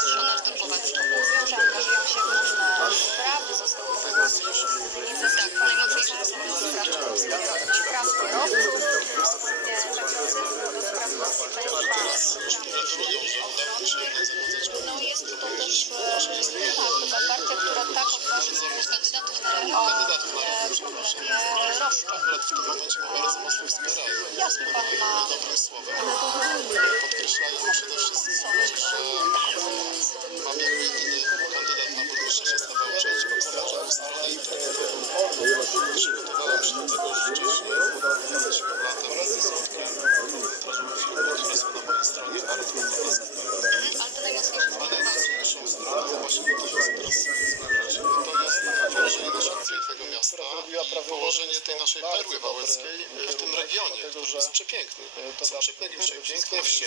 Kowalski. Mówią, że angażują się w różne sprawy, został powołany tak, najmocniejszą osobą do spraw członkowskiego, praw kierowców, tak, do spraw bezpieczeństwa. Się No jest to też e, tak, chyba partia, która tak kandydatów na kandydatów na e, problemie roszczeń. W tym momencie bardzo mocno wspierają. Jasny pan ma Dobrym słowem. Przygotowałem się do tego pięknego miasta, położenie tej naszej perły wałęskiej w tym regionie, który jest przepiękny. To są przepiękne, przepiękne wsie,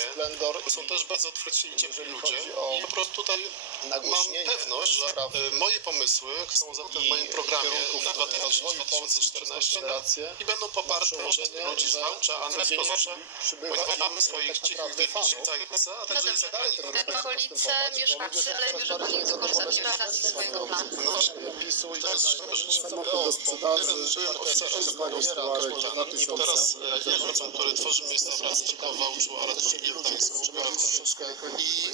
są też bardzo otwarci i ciepli ludzie i po prostu tutaj mam pewność, że e, moje pomysły są zawarte w moim programie na 2014 i będą poparte przez ludzi z Wałcza, a nawet poza ponieważ mamy swoich cichych wyliczeń, a także i zagranicznych. okolice, mieszkańcy, ale wierzę, że nie wykorzystać realizacji swojego planu. No, to jest rzecz Jeden byłem oficerem Zbogoniera i teraz e, ja wracam, który tworzy miejsca pracy tylko w Wałczu, ale też w Gdańsku. I